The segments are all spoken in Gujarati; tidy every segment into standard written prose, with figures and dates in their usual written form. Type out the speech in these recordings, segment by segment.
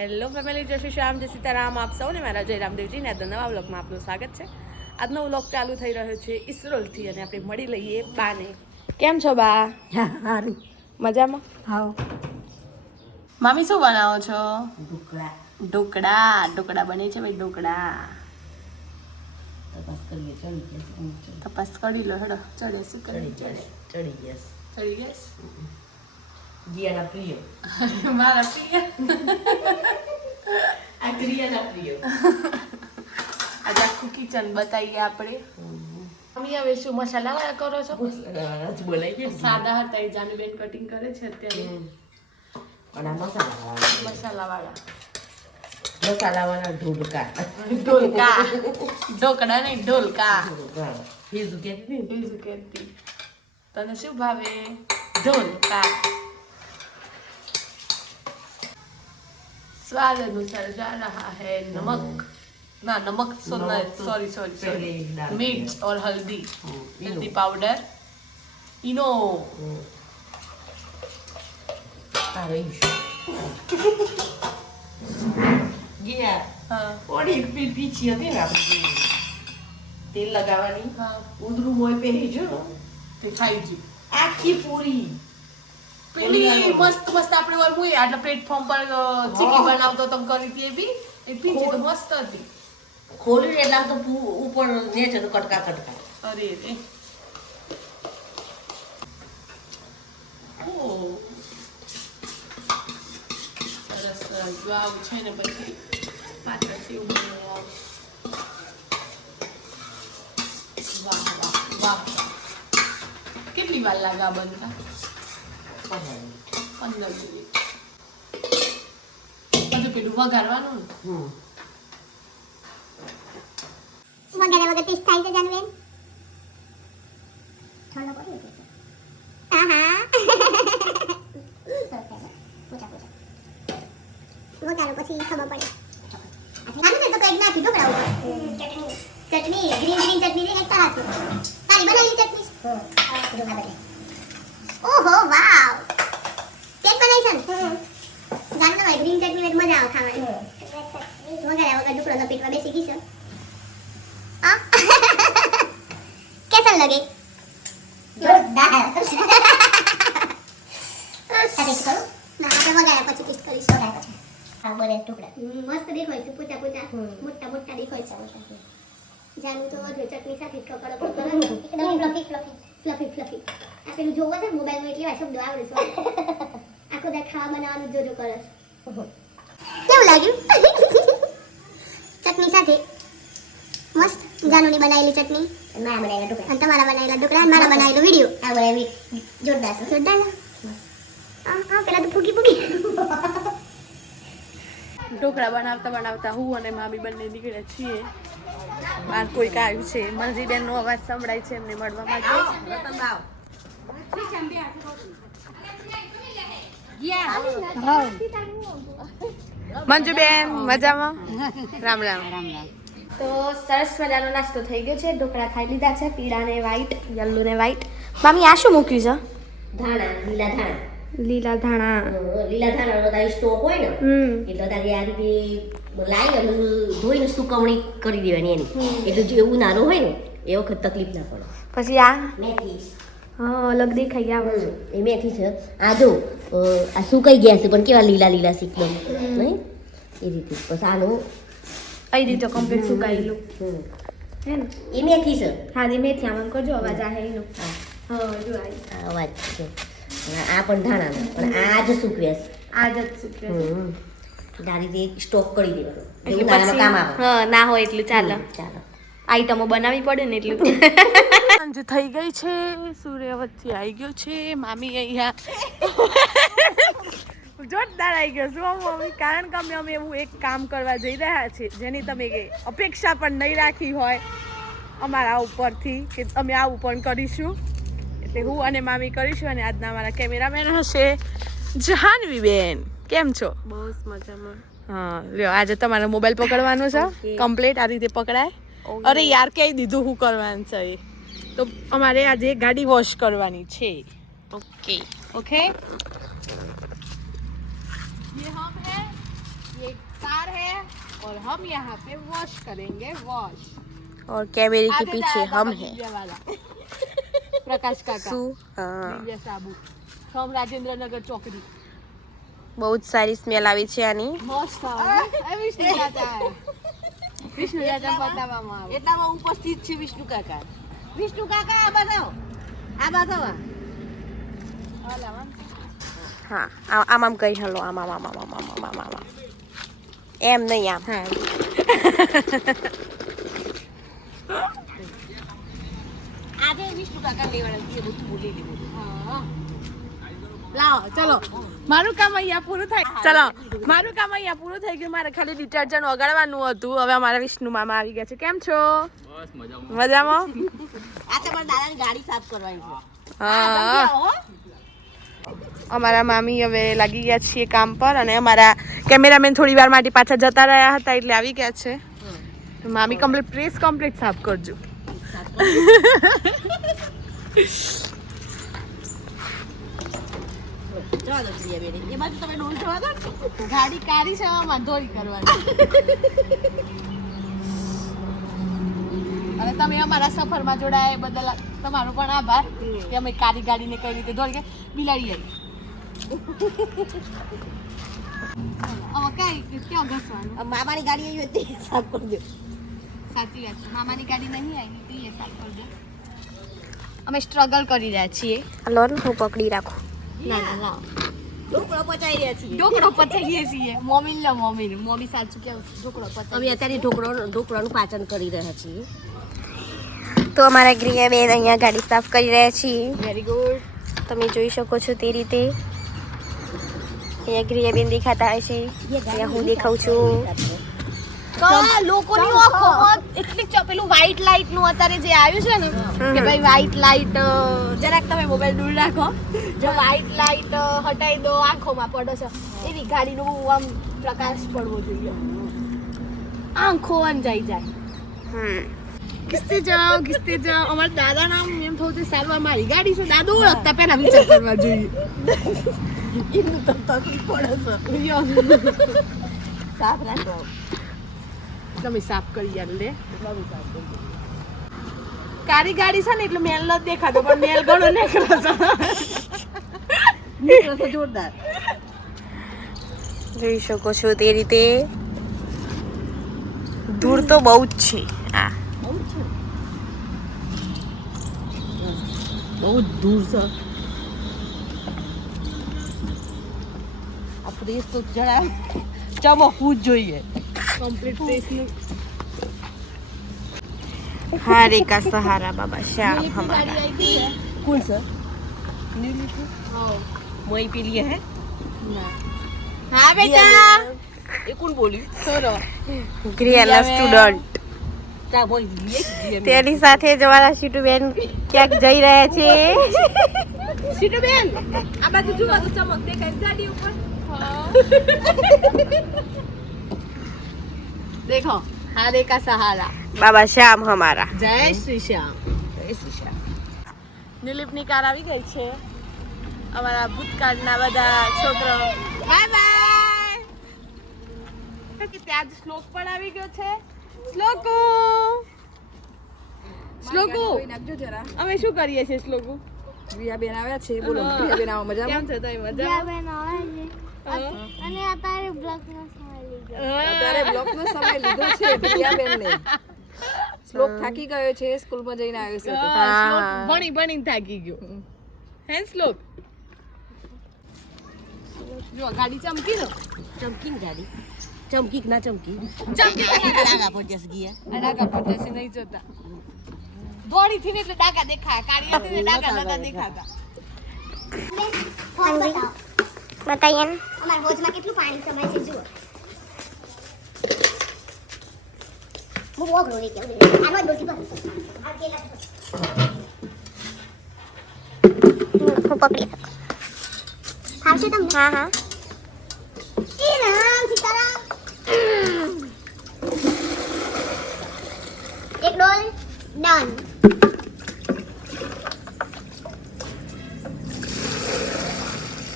હેલો ફેમિલી, જય શ્રી શ્યામ, જય સીતારામ. આપ સૌને મારા જય રામદેવજી ને આજના નવા વ્લોગમાં આપનું સ્વાગત છે. આજનો વ્લોગ ચાલુ થઈ રહ્યો છે ઇસરોલથી અને આપણે મળી લઈએ બાને. કેમ છો બા? સારું. મજામાં? હાવ. મામી શું બનાવો છો? ઢોકળા. ઢોકળા બને છે ભાઈ, ઢોકળા. તપાસ કરી લો હેડો. ચડે શું કરી? ચડી ગયા. ચડી ગેસ. જીયાના પ્રિય. મારા પ્રિય. આ ક્રિયાના પ્રિય. આજે આખું કિચન બતાવીએ આપણે. મમ્મી હવે શું મસાલા વાળા કરો છો? બોલાઈ ગયા. સાદા હતા એ જાનુબેન કટિંગ કરે છે અત્યારે. અને આ મસાલા મસાલા વાળા ઢોલકા. ઢોકળા નહીં, ઢોલકા. ફીઝું કેતી. બીજું કહેતી. તને શું ભાવે? ઢોલકા. स्वाद अनुसार जा रहा है नमक. ना नमक सॉरी मिर्च और हल्दी. हल्दी पाउडर, इनो. हाँ. ઓડી પીછી હતી ને આપણી તેલ લગાવવાની. હા. ઉંદરું મોય પહેરી જો તે ખાઈ જી. આખી પૂરી પેલી મસ્ત આપણે ઓર હું આટલા પ્લેટફોર્મ પર ચીકી બનાવતો તમ કરી હતી એ બી એ પીછી તો મસ્ત હતી. ખોલી એટલે આમ તો ઉપર નેચે તો કટકા. અરે રે. ઓ સરસ સરસ. જો આવું છે ને પછી પાછળથી ઉમેરવાનું. વાહ વાહ વાહ. કેટલી વાર લાગે આ બનતા? 15 મિનિટ. પછી પેલું વઘારવાનું ને. વગર ટેસ્ટ થાય છે જાનવેન. થોડો પડ્યો છે. આહા. વઘારો પછી ખબર પડે. આનું તો કઈ નાખી ઢોકળા ઉપર. ચટણી ગ્રીન ચટણી રે એકતા હાથ. તારી બનાવેલી ચટણી. ઢોકળા બદલે. ઓહો વાવ. કેક બનાવી છે ને? જાનનો ભાઈ ગ્રીન ચટણી માં મજા આવે ખાવાની. વઘાર્યા વગર ઢોકળો પેટમાં બેસી ગઈ છે. कैसा लगे? जोरदार. टेस्ट करो. ना આપણે વગાડ્યા પછી ટેસ્ટ કરીશું. આ બોલે ટુકડા મસ્ત દેખાય છે. પૂચા મોટા દેખાય છે. જાનું તો વધુ ચટણી સાથે કકડો કરે એકદમ ફ્લફી. આ પેલું જોવો છે મોબાઈલમાં એટલી વાર શબ્દો આવડે છે. આખો દા ખાવા બનાવવાનું જોજો કરે છે. કેવું લાગ્યું? ચટણી સાથે મસ્ત. જાનુની બનાવેલી ચટણી, મારા બનાવેલા ઢોકળા, અને તમારા બનાવેલા ઢોકળા, અને મારા બનાવેલો વિડિયો. આ બનાવી જોરદાર છે. પેલા તો ફૂકી ઢોકળા બનાવતા હું અને મામી બંને નીકળ્યા છીએ. બહાર કોઈક આવ્યું છે. મંજીબેનનો અવાજ સંભળાય છે એમને મળવા માટે. મંજુબેન મજામાં? રામ રામ. તો સરસ મજાનો નાસ્તો થઈ ગયો છે. ઢોકળા ખાઈ લીધા છે, પીળા ને વ્હાઈટ, યલો ને વ્હાઈટ. મામી આ શું મૂક્યું છે? લીલા ધાણા બધા સ્ટોક હોય ને એટલે તારી આ રીતે લાવી અને ધોઈને સુકવણી કરી દેવાની એની. એટલે જો એવું નાનું હોય ને એ વખત તકલીફ ના પડે. પછી આ મેથી. હા, અલગ દેખાઈ આવે છે. એ મેથી છે. આ જો આ સુકાઈ ગયા છે પણ કેવા લીલા એકદમ નહીં એ રીતે. પછી આનું કઈ રીતે કમ્પ્લીટ સુકાયેલું હે ને એ મેથી છે. હા, એ મેથી આમાં કરજો અવાજ આ એનો. હા જો આ અવાજ છે. આ પણ ધાણા પણ આ જ સૂકવ્યા છે. આ જ સુક્યા આ રીતે સ્ટોક કરી દેવાનું. એટલે કામ આવે. હા, ના હોય એટલું ચાલે. આઈટમો બનાવવી પડે ને એટલું. સાંજ થઈ ગઈ છે, સૂર્ય વચ્ચે આવી ગયો છે. મામી અહીંયા જોરદાર આવી ગયો છું મમ્મી. કારણ કે અમે એવું એક કામ કરવા જઈ રહ્યા છીએ જેની તમે અપેક્ષા પણ નહીં રાખી હોય અમારા ઉપરથી કે અમે આવું પણ કરીશું. એટલે હું અને મામી કરીશું. અને આજના અમારા કેમેરામેન હશે જાહ્નવીબેન. કેમ છો? બસ મજામાં. હા લ્યો, આજે તમારો મોબાઈલ પકડવાનો છે. કમ્પ્લીટ આ રીતે પકડાય. અરે યાર, કહી દીધું શું કરવાનું છે. તો અમારે આજે ગાડી વોશ કરવાની છે. ओके ओके ये हम है ये कार है और हम यहाँ पे वॉश करेंगे वॉश और कैमरे के पीछे हम हैं प्रकाश काका सु हाँ दिव्या साबू हम राजेंद्र नगर चौकड़ी બહુ જ સારી સ્મેલ આવી છે આની મસ્ત વિષ્ણુ દાદા વિષ્ણુ દાદા બતાવવામાં આવે એટલામાં ઉપસ્થિત છે વિષ્ણુ કાકા આ બતાવો હા આમ આમ કહી હલો આમ આમ આમ આમ આમ આમ આમ આમ એમ નહીં આમ હા આજે વિષ્ણુ કાકા લેવાના છે બધું બોલી લીધું લાવો ચલો મારું કામ અહીંયા પૂરું થાય ચલો મારું કામ અહીંયા પૂરું થઈ ગયું મારે ખાલી ડિટર્જન્ટ વગાડવાનું હતું હવે અમારા વિષ્ણુ મામા આવી ગયા છે કેમ છો બસ મજામાં મજામાં આ તો મારા દાદાની ગાડી સાફ કરવાની છે હા અમારા મામી હવે લાગી ગયા છીએ કામ પર અને અમારા કેમેરામેન થોડી વાર માટે પાછા જતા રહ્યા હતા એટલે આવી ગયા છે મામી પ્રેસ કમ્પ્લીટ સાફ કરજો ચાલો પ્રિયા બેન એ બાજુ તમે ડોલ થવા દો ગાડી કાઢી છે આમાં ધોરી કરવાની અને તમે અમારા સફરમાં જોડાયા એ બદલ તમારો પણ આભાર કે અમે કાળી ગાડીને કઈ રીતે ધોરી કે બિલાડી આવી હવે કઈ ક્યાં ઘસવાનું મામાની ગાડી આવી હતી સાફ કરજો સાચી વાત છે મામાની ગાડી નહીં આવી તો એ સાફ કરજો અમે સ્ટ્રગલ કરી રહ્યા છીએ લો હું પકડી રાખું ના ના લાવ ઢોકળો પચાવી રહ્યા છીએ ઢોકળો પચાવીએ છીએ મમ્મી સાચું કેવું ઢોકળો પચાવી અમે અત્યારે ઢોકળાનું પાચન કરી રહ્યા છીએ તો અમારા ગૃહિયાબેન અહીંયા ગાડી સાફ કરી રહ્યા છીએ વેરી ગુડ તમે જોઈ શકો છો તે રીતે અહીંયા ગૃહિયાબેન દેખાતા હશે અહીંયા હું દેખાઉં છું લોકોની આંખોમાં એટલી પેલું વ્હાઈટ લાઇટ નું અત્યારે જે આવ્યું છે ને કે ભાઈ વ્હાઈટ લાઇટ જરાક તમે મોબાઈલ દૂર રાખો જો વ્હાઈટ લાઇટ હટાઈ દો આંખોમાં પડે છે એવી ગાડીનો આમ પ્રકાશ પડવો જોઈએ આંખો અંજાઈ જાય ઘિસતે જાઓ અમારા દાદા નામ એમ થયું છે સારવાર મારી ગાડી છે દાદુ ઓળખતા પહેલા વિચાર કરવા જોઈએ એનું તો તકલીફ પડે છે સાફ રાખો તમે સાફ કરી યાર લે કાળી ગાડી છે ને એટલે મેલ નથી દેખાતો પણ મેલ ઘણો નીકળે છે જોરદાર જોઈ શકો છો તે રીતે ધૂળ તો બહુ જ છે આ બહુ દૂર છે આ પ્રેસ તો જરા ચમકવું જ જોઈએ કમ્પ્લીટ ફેસનું हारे का सहारा बाबा श्याम हमारा कौन सा मोई पी लिए है હા બેટા ये कौन बोली સોરો ગૃહિયાના સ્ટુડન્ટ क्या बोल लिए તેની સાથે જ અમારા શીટુબેન ક્યાંક જઈ રહ્યા છે સીટુ બેન આ બાજુ જુઓ તો ચમક દેખાય ગાડી ઉપર देखो हारे का सहारा બાબા શ્યામ હમારા जय श्री श्याम દિલીપની કાર આવી ગઈ છે અમારા ભૂતકાળના બધા છોકરાઓ બાય બાય ત્યાં જ શ્લોક પણ આવી ગયો છે શ્લોકો અમે શું કરીએ છીએ શ્લોકો બેન આવ્યા છે બોલો બેન આવો મજામાં કેમ છે તઈ મજા અને અત્યારે બ્લોકનો સમય લીધો અત્યારે બ્લોકનો સમય લીધો છે પ્રિયાબેન ને શ્લોક થાકી ગયો છે સ્કૂલમાં જઈને આવ્યો છે શ્લોક ભણી થાકી ગયો હે શ્લોક જો ગાડી ચમકી નો चमकी गाड़ी चमकी ना चमकी ચમકી पर जैसे गया ડાકા પર જશે નહીં જોતા દોડી થી ને એટલે ડાકા દેખાય કાળી હતી ને ડાકા નતા દેખાતા ફોન બતાવો बताइए ना અમારા હોજમાં કેટલું પાણી સમાય છે જુઓ હું બહુ અઘરું નહીં કેવું આમાં ડોટી પર આ કેલા હું પકડી શકું ફાવશે તમને हाँ हाँ એ રામ સીતારામ એક ડોલ ડન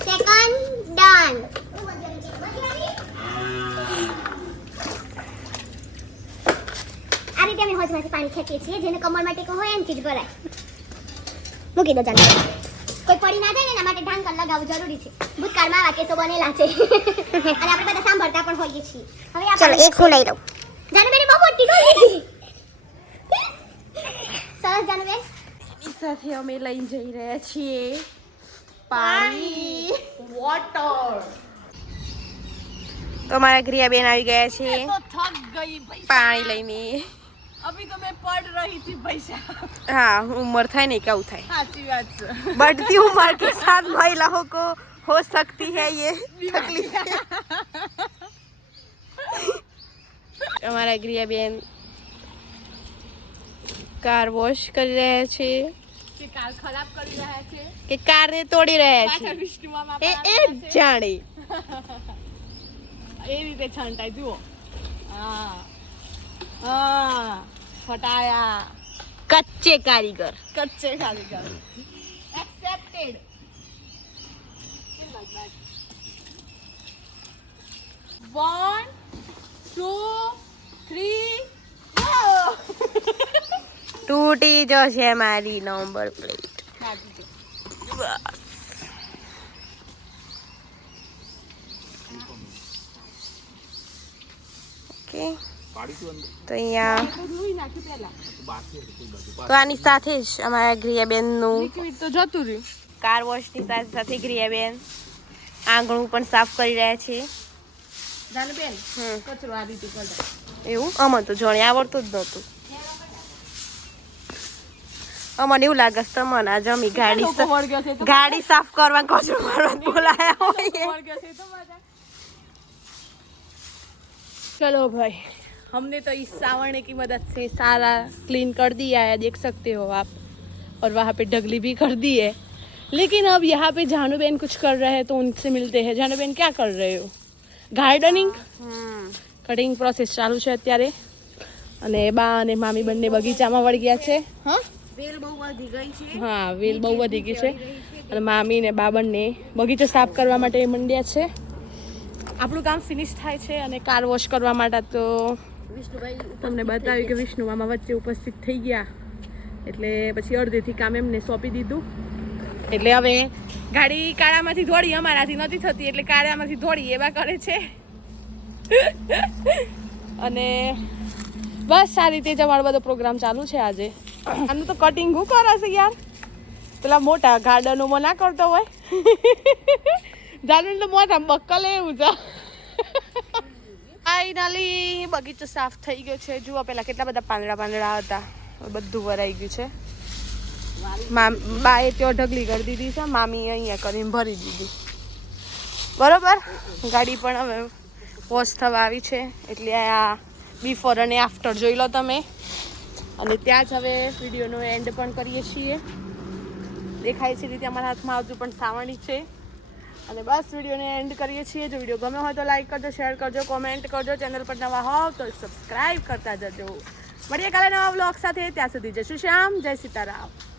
સેકન્ડ ડન એમાંથી પાણી ખેંચીએ છીએ જેને કમરમાં ટેકો હોય એમથી જ ભરાય મૂકી દો જાનુ કોઈ પડી ના જાય ને એના માટે ઢાંકણ લગાવવું જરૂરી છે ભૂતકાળમાં આવા કેસો બનેલા છે અને આપણે બધા સાંભળતા પણ હોઈએ છીએ હવે ચલો એક હું લઈ લઉં જાનુ બેન બહુ મોટી કરી દીધી સરસ જાનુ બેન એની સાથે અમે લઈ જઈ રહ્યા છીએ પાણી વોટર તો મારા ગ્રિયાબેન આવી ગયા છે तो थक गई भाई પાણી લઈને अभी तो मैं पढ़ रही थी पैसा हाँ उम्र થાય ને કેવું થાય साची बात से बढ़ती उम्र के साथ महिलाओं को हो सकती है ये तकलीफ અમારા ગ્રિયાબેન કાર વોશ કરી રહ્યા છે કે કાર ખરાબ કરી રહ્યા છે કે કારને તોડી રહ્યા પાછા છે વિષ્ણુ મામા એ જાણે એ રીતે છંટાય જુઓ હા હા ફટાયા કચ્ચે કારીગર કચ્ચે ખાલી કર એક્સેપ્ટેડ 1 2 3 તૂટી જશે મારી નંબર પ્લેટ ઓકે તો અહીંયા તો આની સાથે જ અમારા ગ્રિયાબેનનું લિક્વિડ તો જતું રહ્યું કાર વોશની સાથે સાથે ગ્રિયાબેન આંગણું પણ સાફ કરી રહ્યા છે જાનબેન કચરો આ રીતે કરતા એવું અમને તો જોણે આવડતું જ નહોતું અમને એવું લાગે છે તમને આ જમી ગાડી સાફ કરવા કચરો મારવા બોલાયા હોય चलो भाई हमने तो इस सावरने की मदद से सारा क्लीन कर दिया है देख सकते हो आप और वहाँ पे ढगली भी कर दी है लेकिन अब यहाँ पे जानूबेन कुछ कर रहे हैं तो उनसे मिलते हैं जानूबेन क्या कर रहे हो गार्डनिंग કટિંગ પ્રોસેસ ચાલુ છે અત્યારે અને બા અને મામી બંને બગીચામાં વળી ગયા છે હા વેલ બહુ વધી ગઈ છે હા વેલ બહુ વધી ગઈ છે અને મામી ને બા બંને બગીચો સાફ કરવા માટે મંડ્યા છે આપણું કામ ફિનિશ થાય છે અને કાર વોશ કરવા માટે તો તમને બતાવ્યું કે વિષ્ણુ મામા વચ્ચે ઉપસ્થિત થઈ ગયા એટલે પછી અડધેથી કામ એમને સોંપી દીધું એટલે હવે ગાડી કાળામાંથી દોડી અમારાથી નથી થતી એટલે કાળામાંથી દોડી એવા કરે છે અને બસ આ રીતે જ અમારો બધો પ્રોગ્રામ ચાલુ છે આજે આનું તો કટિંગ હું કરે છે યાર પેલા મોટા ગાર્ડનોમાં ના કરતો હોય જાનું તો મોટા બક્કલ એવું છે ફાઇનલી બગીચો સાફ થઈ ગયો છે જુઓ પેલા કેટલા બધા પાંદડા હતા બધું ભરાઈ ગયું છે બાએ ત્યાં ઢગલી કરી દીધી છે મામી અહીંયા કરીને ભરી દીધી બરોબર ગાડી પણ હવે વોશ થવા આવી છે એટલે આ બિફોર અને આફ્ટર જોઈ લો તમે અને ત્યાં જ હવે વિડીયોનો એન્ડ પણ કરીએ છીએ દેખાય છે રીતે અમારા હાથમાં આવતું પણ સાવણી છે અને બસ વિડીયોને એન્ડ કરીએ છીએ જો વિડીયો ગમ્યો હોય તો લાઈક કરજો શેર કરજો કોમેન્ટ કરજો ચેનલ પર નવા હોવ તો સબસ્ક્રાઈબ કરતા જજો મળીએ કાલે નવા વ્લોગ સાથે ત્યાં સુધી જય શ્રી શ્યામ જય સીતારામ